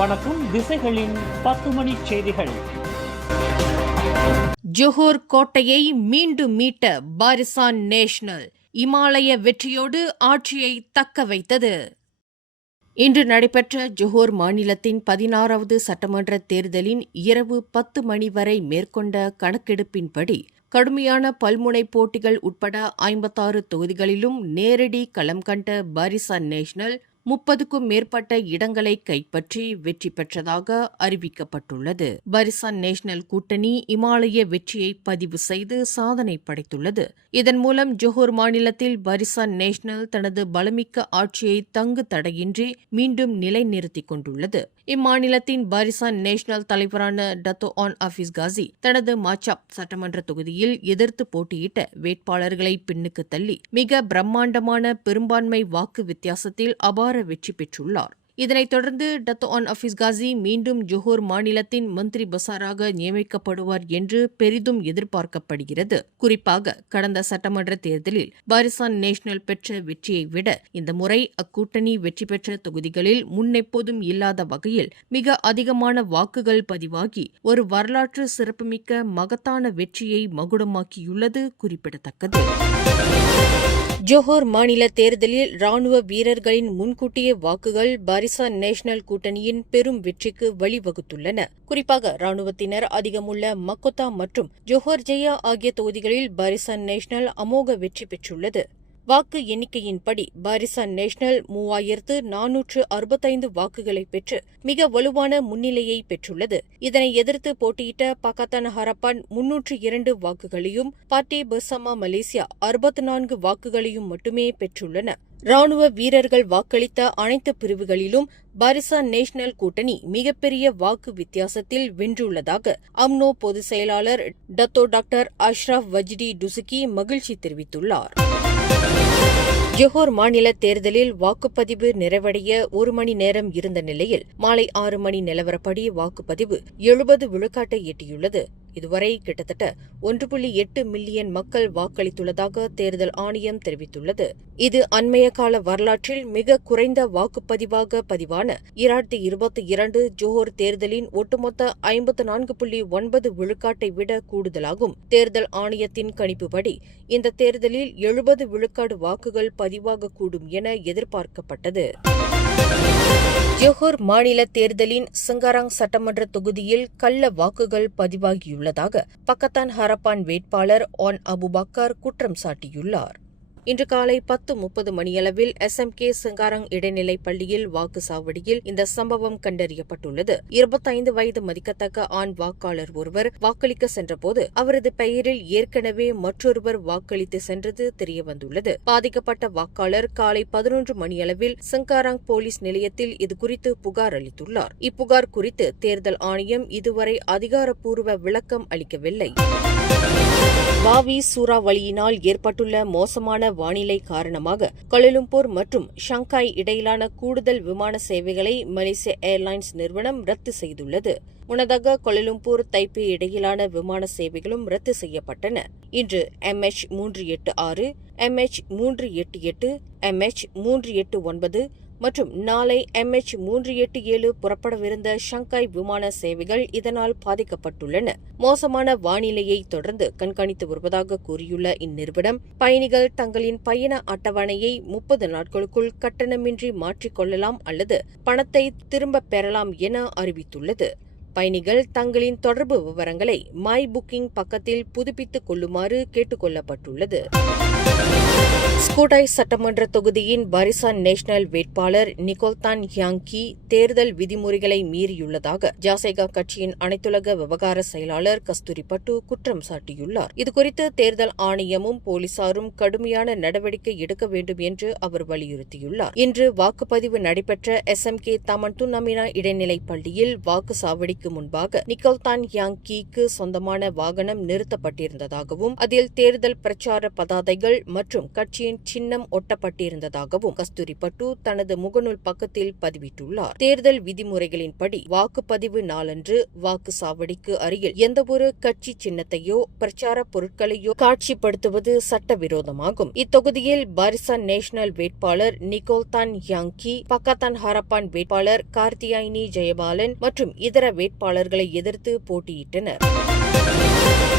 வணக்கம். திசைகளின் 10 மணி செய்திகள். ஜோஹர் கோட்டையை மீண்டும் மீட்ட பாரிசான் நேஷனல் இமாலய வெற்றியோடு ஆட்சியை தக்க வைத்தது. இன்று நடைபெற்ற ஜோஹர் மாநிலத்தின் 16வது சட்டமன்ற தேர்தலின் இரவு 10 மணி வரை மேற்கொண்ட கணக்கெடுப்பின்படி கடுமையான பல்முனை போட்டிகள் உட்பட 56 தொகுதிகளிலும் நேரடி களம் கண்ட பாரிசான் நேஷனல் 30க்கும் மேற்பட்ட இடங்களை கைப்பற்றி வெற்றி பெற்றதாக அறிவிக்கப்பட்டுள்ளது. பாரிசான் நேஷனல் கூட்டணி இமாலய வெற்றியை பதிவு செய்து சாதனை படைத்துள்ளது. இதன் மூலம் ஜோஹர் மாநிலத்தில் பாரிசான் நேஷனல் தனது பலமிக்க ஆட்சியை தங்கு தடையின்றி மீண்டும் நிலைநிறுத்திக் கொண்டுள்ளது. இம்மாநிலத்தின் பாரிசான் நேஷனல் தலைவரான டத்தோ ஆன் ஹஃபீஸ் காசி தனது மாச்சாப் சட்டமன்ற தொகுதியில் எதிர்த்து போட்டியிட்ட வேட்பாளர்களை பின்னுக்கு தள்ளி மிக பிரம்மாண்டமான பெரும்பான்மை வாக்கு வித்தியாசத்தில் அபார வெற்றி பெற்றுள்ளார். இதனைத் தொடர்ந்து டத்தோ ஆன் ஹஃபீஸ் காசி மீண்டும் ஜோஹர் மாநிலத்தின் மந்திரி பசாராக நியமிக்கப்படுவார் என்று பெரிதும் எதிர்பார்க்கப்படுகிறது. குறிப்பாக கடந்த சட்டமன்ற தேர்தலில் பாரிசான் நேஷனல் பெற்ற வெற்றியை விட இந்த முறை அக்கூட்டணி வெற்றி பெற்ற தொகுதிகளில் முன்னெப்போதும் இல்லாத வகையில் மிக அதிகமான வாக்குகள் பதிவாகி ஒரு வரலாற்று சிறப்புமிக்க மகத்தான வெற்றியை மகுடமாக்கியுள்ளது குறிப்பிடத்தக்கது. ஜோஹர் மாநில தேர்தலில் ராணுவ வீரர்களின் முன்கூட்டிய வாக்குகள் பாரிசான் நேஷனல் கூட்டணியின் பெரும் வெற்றிக்கு வழிவகுத்துள்ளன. குறிப்பாக ராணுவத்தினர் அதிகமுள்ள மக்கொத்தா மற்றும் ஜோஹர் ஜெயா ஆகிய தொகுதிகளில் பாரிசான் நேஷனல் அமோக வெற்றி பெற்றுள்ளது. வாக்கு எண்ணிக்கையின்படி பாரிசான் நேஷனல் 3465 வாக்குகளை பெற்று மிக வலுவான முன்னிலையை பெற்றுள்ளது. இதனை எதிர்த்து போட்டியிட்ட பகத்தான் ஹரப்பான் 302 வாக்குகளையும் பார்ட்டி பெர்சமா மலேசியா 64 வாக்குகளையும் மட்டுமே பெற்றுள்ளன. ராணுவ வீரர்கள் வாக்களித்த அனைத்து பிரிவுகளிலும் பாரிசான் நேஷனல் கூட்டணி மிகப்பெரிய வாக்கு வித்தியாசத்தில் வென்றுள்ளதாக அம்னோ பொதுச் செயலாளர் டத்தோ டாக்டர் அஷ்ரப் வஜ்டி டுசுகி மகிழ்ச்சி தெரிவித்துள்ளார். ஜோஹர் மாநில தேர்தலில் வாக்குப்பதிவு நிறைவடைய 1 மணி நேரம் இருந்த நிலையில் மாலை 6 மணி நிலவரப்படி வாக்குப்பதிவு 70 விழுக்காட்டை எட்டியுள்ளது. இதுவரை கிட்டத்தட்ட 1.8 மில்லியன் மக்கள் வாக்களித்துள்ளதாக தேர்தல் ஆணையம் தெரிவித்துள்ளது. இது அண்மைய கால வரலாற்றில் மிக குறைந்த வாக்குப்பதிவாக பதிவான 2022 ஜோஹர் தேர்தலின் ஒட்டுமொத்த 54.9 விழுக்காட்டை விட கூடுதலாகும். தேர்தல் ஆணையத்தின் கணிப்புப்படி இந்த தேர்தலில் 70 விழுக்காடு வாக்குகள் பதிவாகக்கூடும் என எதிர்பார்க்கப்பட்டது. ஜோஹர் மாநில தேர்தலின் சிங்காராங் சட்டமன்ற தொகுதியில் கள்ள வாக்குகள் பதிவாகியுள்ளதாக பகத்தான் ஹரப்பான் வேட்பாளர் ஆன் அபுபக்கர் குற்றம் சாட்டியுள்ளார். இன்று காலை 10:30 மணியளவில் SMK சிங்காராங் இடைநிலைப் பள்ளியில் வாக்குச்சாவடியில் இந்த சம்பவம் கண்டறியப்பட்டுள்ளது. 25 வயது மதிக்கத்தக்க ஆண் வாக்காளர் ஒருவர் வாக்களிக்க சென்றபோது அவரது பெயரில் ஏற்கனவே மற்றொருவர் வாக்களித்து சென்றது தெரியவந்துள்ளது. பாதிக்கப்பட்ட வாக்காளர் காலை 11 மணியளவில் சிங்காராங் போலீஸ் நிலையத்தில் இதுகுறித்து புகார் அளித்துள்ளார். இப்புகார் குறித்து தேர்தல் ஆணையம் இதுவரை அதிகாரப்பூர்வ விளக்கம் அளிக்கவில்லை. வாவி சூறாவளியினால் ஏற்பட்டுள்ள மோசமான வானிலை காரணமாக கோலாலம்பூர் மற்றும் ஷங்காய் இடையிலான கூடுதல் விமான சேவைகளை மலேசிய ஏர்லைன்ஸ் நிறுவனம் ரத்து செய்துள்ளது. முன்னதாக கோலாலம்பூர் தைப்பே இடையிலான விமான சேவைகளும் ரத்து செய்யப்பட்டன. இன்று MH386, MH388, MH389 மற்றும் நாளை MH387 புறப்படவிருந்த ஷங்காய் விமான சேவைகள் இதனால் பாதிக்கப்பட்டுள்ளன. மோசமான வானிலையை தொடர்ந்து கண்காணித்து வருவதாக கூறியுள்ள இந்நிறுவனம் பயணிகள் தங்களின் பயண அட்டவணையை 30 நாட்களுக்குள் கட்டணமின்றி மாற்றிக்கொள்ளலாம் அல்லது பணத்தை திரும்பப் பெறலாம் என அறிவித்துள்ளது. பயணிகள் தங்களின் தொடர்பு விவரங்களை மை புக்கிங் பக்கத்தில் புதுப்பித்துக் கொள்ளுமாறு கேட்டுக் கொள்ளப்பட்டுள்ளது. ஸ்கூடாய் சட்டமன்ற தொகுதியின் பாரிசான் நேஷனல் வேட்பாளர் நிக்கோல்தான் ஹியாங்கி தேர்தல் விதிமுறைகளை மீறியுள்ளதாக ஜாசேகா கட்சியின் அனைத்துலக விவகார செயலாளர் கஸ்தூரி பட்டு குற்றம் சாட்டியுள்ளார். இதுகுறித்து தேர்தல் ஆணையமும் போலீசாரும் கடுமையான நடவடிக்கை எடுக்க வேண்டும் என்று அவர் வலியுறுத்தியுள்ளார். இன்று வாக்குப்பதிவு நடைபெற்ற SMK தமன் துன்னமினா இடைநிலைப் பள்ளியில் வாக்குச்சாவடிக்கு மணிக்கு முன்பாக நிக்கோல்தான் யாங்கிக்கு சொந்தமான வாகனம் நிறுத்தப்பட்டிருந்ததாகவும் அதில் தேர்தல் பிரச்சார பதாதைகள் மற்றும் கட்சியின் சின்னம் ஒட்டப்பட்டிருந்ததாகவும் கஸ்தூரி பட்டு தனது முகநூல் பக்கத்தில் பதிவிட்டுள்ளார். தேர்தல் விதிமுறைகளின்படி வாக்குப்பதிவு நாளன்று வாக்குச்சாவடிக்கு அருகில் எந்தவொரு கட்சி சின்னத்தையோ பிரச்சார பொருட்களையோ காட்சிப்படுத்துவது சட்டவிரோதமாகும். இத்தொகுதியில் பாரிசான் நேஷனல் வேட்பாளர் நிக்கோல்தான் யாங்கி, பக்கத்தான் ஹரப்பான் வேட்பாளர் கார்த்தியாயினி ஜெயபாலன் மற்றும் இதர வேட்பாளர்களை எதிர்த்து போட்டியிட்டனர்.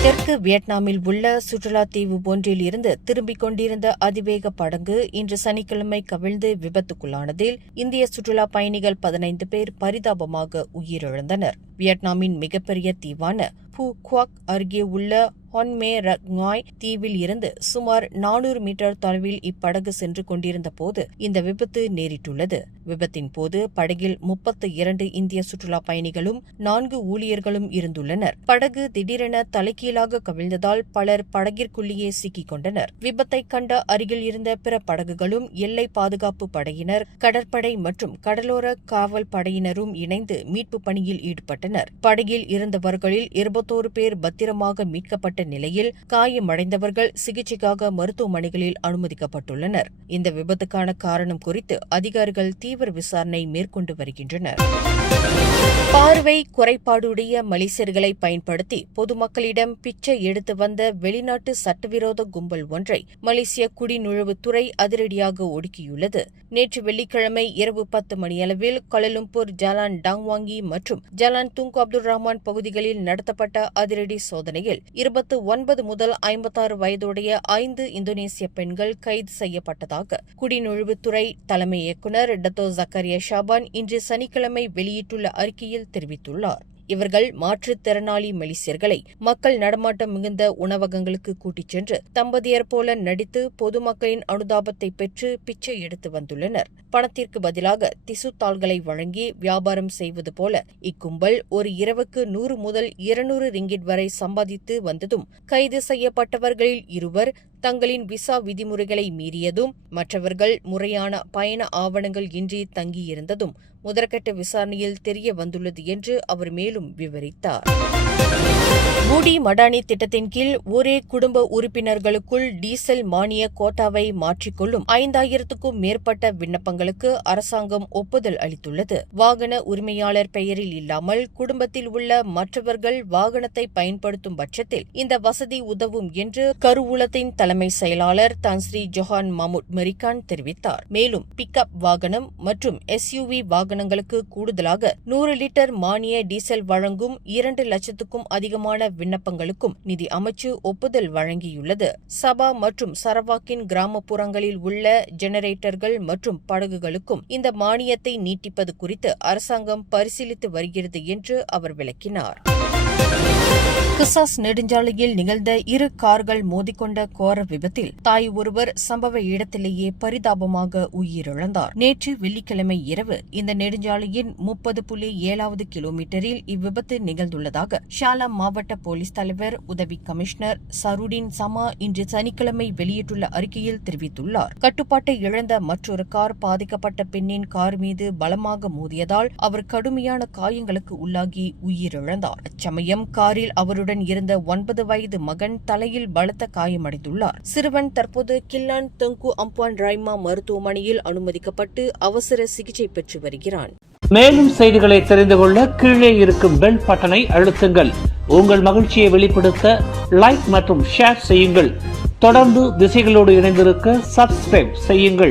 தெற்கு வியட்நாமில் உள்ள சுற்றுலா தீவு ஒன்றில் இருந்து திரும்பிக் கொண்டிருந்த அதிவேக படகு இன்று சனிக்கிழமை கவிழ்ந்து விபத்துக்குள்ளானதில் இந்திய சுற்றுலா பயணிகள் 15 பேர் பரிதாபமாக உயிரிழந்தனர். வியட்நாமின் மிகப்பெரிய தீவான பு குவாக் அருகே உள்ள ஹொன்மே ரக்ங்வாய் தீவில் இருந்து சுமார் 400 மீட்டர் தொலைவில் இப்படகு சென்று கொண்டிருந்த போது இந்த விபத்து நேரிட்டுள்ளது. விபத்தின் போது படகில் 32 இந்திய சுற்றுலா பயணிகளும் 4 ஊழியர்களும் இருந்துள்ளனர். படகு திடீரென தலைகீழாக கவிழ்ந்ததால் பலர் படகிற்குள்ளேயே சிக்கிக் கொண்டனர். விபத்தை கண்ட அருகில் இருந்த பிற படகுகளும் எல்லை பாதுகாப்பு படையினர், கடற்படை மற்றும் கடலோர காவல் படையினரும் இணைந்து மீட்பு பணியில் ஈடுபட்டனர். படகில் இருந்தவர்களில் 21 பேர் பத்திரமாக மீட்கப்பட்ட நிலையில் காயமடைந்தவர்கள் சிகிச்சைக்காக மருத்துவமனைகளில் அனுமதிக்கப்பட்டுள்ளனர். இந்த விபத்துக்கான காரணம் குறித்து அதிகாரிகள் தீவிர விசாரணை மேற்கொண்டு வருகின்றனர். பார்வை குறைபாடுடைய மலேசியர்களை பயன்படுத்தி பொதுமக்களிடம் பிச்சை எடுத்து வந்த வெளிநாட்டு சட்டவிரோத கும்பல் ஒன்றை மலேசிய குடிநுழைவுத்துறை அதிரடியாக ஒடுக்கியுள்ளது. நேற்று வெள்ளிக்கிழமை இரவு 10 மணியளவில் கோலாலம்பூர் ஜலான் டாங்வாங்கி மற்றும் ஜலான் துங்கு அப்துல் ரஹ்மான் பகுதிகளில் நடத்தப்பட்ட அதிரடி சோதனையில் 29 முதல் 56 வயதுடைய 5 இந்தோனேசிய பெண்கள் கைது செய்யப்பட்டதாக குடிநுழைவுத்துறை தலைமை இயக்குநர் டத்தோ ஜக்கரியா ஷாபான் இன்று சனிக்கிழமை வெளியிட்டுள்ள அறிக்கையில் தெரிவித்துள்ளார். இவர்கள் மாற்றுத்திறனாளி மலேசியர்களை மக்கள் நடமாட்டம் மிகுந்த உணவகங்களுக்கு கூட்டிச் சென்று தம்பதியர் போல நடித்து பொதுமக்களின் அனுதாபத்தை பெற்று பிச்சை எடுத்து வந்துள்ளனர். பணத்திற்கு பதிலாக திசு தாள்களை வழங்கி வியாபாரம் செய்வது போல இக்கும்பல் ஒரு இரவுக்கு 100 முதல் 200 ரிங்கிட் வரை சம்பாதித்து வந்ததும் கைது செய்யப்பட்டவர்களில் 2 தங்களின் விசா விதிமுறைகளை மீறியதும் மற்றவர்கள் முறையான பயண ஆவணங்கள் இன்றி தங்கியிருந்ததும் முதற்கட்ட விசாரணையில் தெரிய வந்துள்ளது என்று அவர் மேலும் விவரித்தார். மூடி மடானி திட்டத்தின் கீழ் ஒரே குடும்ப உறுப்பினர்களுக்குள் டீசல் மானிய கோட்டாவை மாற்றிக்கொள்ளும் 5000க்கும் மேற்பட்ட விண்ணப்பங்களுக்கு அரசாங்கம் ஒப்புதல் அளித்துள்ளது. வாகன உரிமையாளர் பெயரில் இல்லாமல் குடும்பத்தில் உள்ள மற்றவர்கள் வாகனத்தை பயன்படுத்தும் பட்சத்தில் இந்த வசதி உதவும் என்று கருவூலத்தின் தலைமை செயலாளர் தான்ஸ்ரீ ஜொஹான் மமூட் மெரிகான் தெரிவித்தார். மேலும் பிக்அப் வாகனம் மற்றும் SUV வாகனங்களுக்கு கூடுதலாக 100 லிட்டர் மானிய டீசல் வழங்கும் 2 லட்சத்துக்கும் அதிகமான விண்ணப்பங்களுக்கும் நிதி அமைச்சு ஒப்புதல் வழங்கியுள்ளது. சபா மற்றும் சரவாக்கின் கிராமப்புறங்களில் உள்ள ஜெனரேட்டர்கள் மற்றும் படகுகளுக்கும் இந்த மானியத்தை நீட்டிப்பது குறித்து அரசாங்கம் பரிசீலித்து வருகிறது என்று அவர் விளக்கினார். கிசாஸ் நெடுஞ்சாலையில் நிகழ்ந்த 2 கார்கள் மோதிக்கொண்ட கோர விபத்தில் தாய் ஒருவர் சம்பவ இடத்திலேயே பரிதாபமாக உயிரிழந்தார். நேற்று வெள்ளிக்கிழமை இரவு இந்த நெடுஞ்சாலையின் 30.7வது கிலோமீட்டரில் இவ்விபத்து நிகழ்ந்துள்ளதாக ஷாலாம் மாவட்ட போலீஸ் தலைவர் உதவி கமிஷனர் சருடின் சமா இன்று சனிக்கிழமை வெளியிட்டுள்ள அறிக்கையில் தெரிவித்துள்ளார். கட்டுப்பாட்டை இழந்த மற்றொரு கார் பாதிக்கப்பட்ட பெண்ணின் கார் மீது பலமாக மோதியதால் அவர் கடுமையான காயங்களுக்கு உள்ளாகி உயிரிழந்தார். அச்சமயம் காரில் அவருடன் இருந்த 9 வயது மகன் தலையில் பலத்த காயமடைந்துள்ளார். சிறுவன் தற்போது கில்லான் தங்கு அம்பான் ராய்மா மருத்துவமனையில் அனுமதிக்கப்பட்டு அவசர சிகிச்சை பெற்று வருகிறான். மேலும் செய்திகளை தெரிந்து கொள்ள கீழே இருக்கும் பெல் பட்டனை அழுத்துங்கள். உங்கள் மகிழ்ச்சியை வெளிப்படுத்த லைக் மற்றும் ஷேர் செய்யுங்கள். தொடர்ந்து திசைகளோடு இணைந்திருக்க சப்ஸ்கிரைப் செய்யுங்கள்.